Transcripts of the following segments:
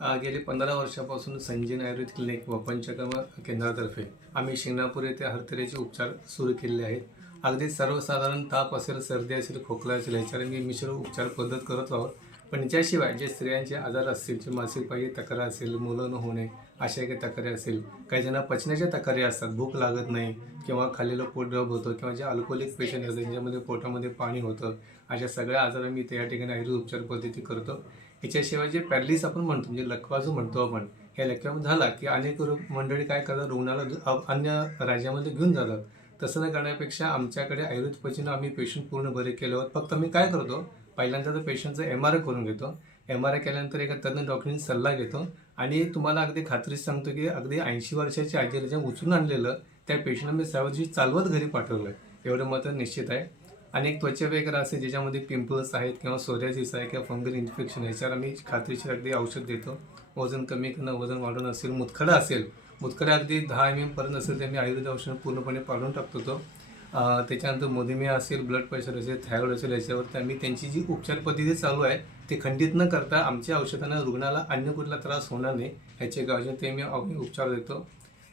गेली 15 वर्षापासून संजीवन आयुर्वेद क्लिनिक व पंचकर्म केंद्रातर्फे आम्ही शिंगणापूर येथे हरतऱ्हेचे उपचार सुरू केलेले आहेत. अगदी सर्वसाधारण ताप असेल, सर्दी असेल, खोकला असेल याच्यावर मी मिश्र उपचार पद्धत करत आहोत. पण याच्याशिवाय जे स्त्रियांचे आजार असतील, जे मासिक पाळी तक्रार असेल, मुलं न होणे अशा काही तक्रारी असेल, काही जणांना पचनाच्या तक्रारी असतात, भूक लागत नाही किंवा खाल्लेलं पोट रब होतं किंवा जे अल्कोहोलिक पेशंट असतात ज्यांच्यामध्ये पोटामध्ये पाणी होतं, अशा सगळ्या आजारांवर मी त्या ठिकाणी आयुर्वेद उपचार पद्धती करतो. याच्याशिवाय जे पॅरालिसिस आपण म्हणतो, म्हणजे लकवा जो म्हणतो आपण, ह्या लकवा झाला की अनेक मंडळी काय करतात, रुग्णाला अन्य राज्यामध्ये घेऊन जातात. तसं न करण्यापेक्षा आमच्याकडे आयुर्वेद पद्धतीनं आम्ही पेशंट पूर्ण बरे केले आहोत. फक्त मी काय करतो, पहिल्यांदा तर पेशंटचा MRI करून घेतो. MRI केल्यानंतर एका तज्ञ डॉक्टरांनी सल्ला घेतो आणि तुम्हाला अगदी खात्रीच सांगतो की अगदी 80 वर्षाची आजीला जे उचलून आणलेलं त्या पेशंटला मी सर्वजी चालवत घरी पाठवलं आहे, एवढं मात्र निश्चित आहे. अनेक त्वचा वगैरे असेल ज्याच्यामध्ये पिंपल्स आहेत किंवा सोरियासिस आहे किंवा फंगल इन्फेक्शन याच्यावर आम्ही खात्रीशीर अगदी औषध देतो. वजन कमी करणं, वजन वाढवणं असेल, मुतखडा असेल, मुतखडा अगदी 10 mm पर्यंत असेल तर मी आयुर्वेद औषध पूर्णपणे पाडून टाकतो तो. त्याच्यानंतर मधुमेह असेल, ब्लड प्रेशर असेल, थायरॉइड असेल, याच्यावरती आम्ही त्यांची जी उपचार पद्धती चालू आहे ते खंडित न करता आमच्या औषधांना रुग्णाला अन्य कुठला त्रास होणार नाही ह्याचे काळजी ते मी उपचार देतो.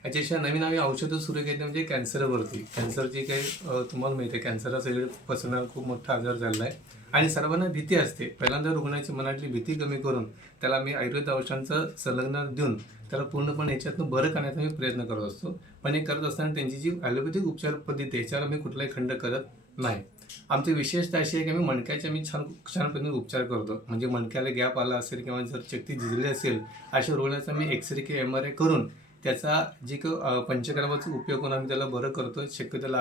याच्याशिवाय नवीन आम्ही औषधं सुरू केली म्हणजे कॅन्सरवरती. कॅन्सर जे काही तुम्हाला माहिती आहे, कॅन्सर हा सगळे पसरणारा खूप मोठा आजार झालेला आहे आणि सर्वांना भीती असते. पहिल्यांदा रुग्णाची मनातली भीती कमी करून त्याला मी आयुर्वेद औषधांचं संलग्न देऊन त्याला पूर्णपणे याच्यातून बरं करण्याचा मी प्रयत्न करत असतो. पण हे करत असताना त्यांची जी ॲलोपॅथिक उपचार पद्धती आहे याच्यावर मी कुठलाही खंड करत नाही. आमची विशेषता अशी आहे की मी मणक्याचे मी छान पद्धतीने उपचार करतो. म्हणजे मणक्याला गॅप आला असेल किंवा जर चक्ती झिजली असेल अशा रुग्णाचा मी एक्सरे किंवा MRI करून त्याचा जे काही पंचकर्माचा उपयोग करून आम्ही त्याला बरं करतो. शक्यतो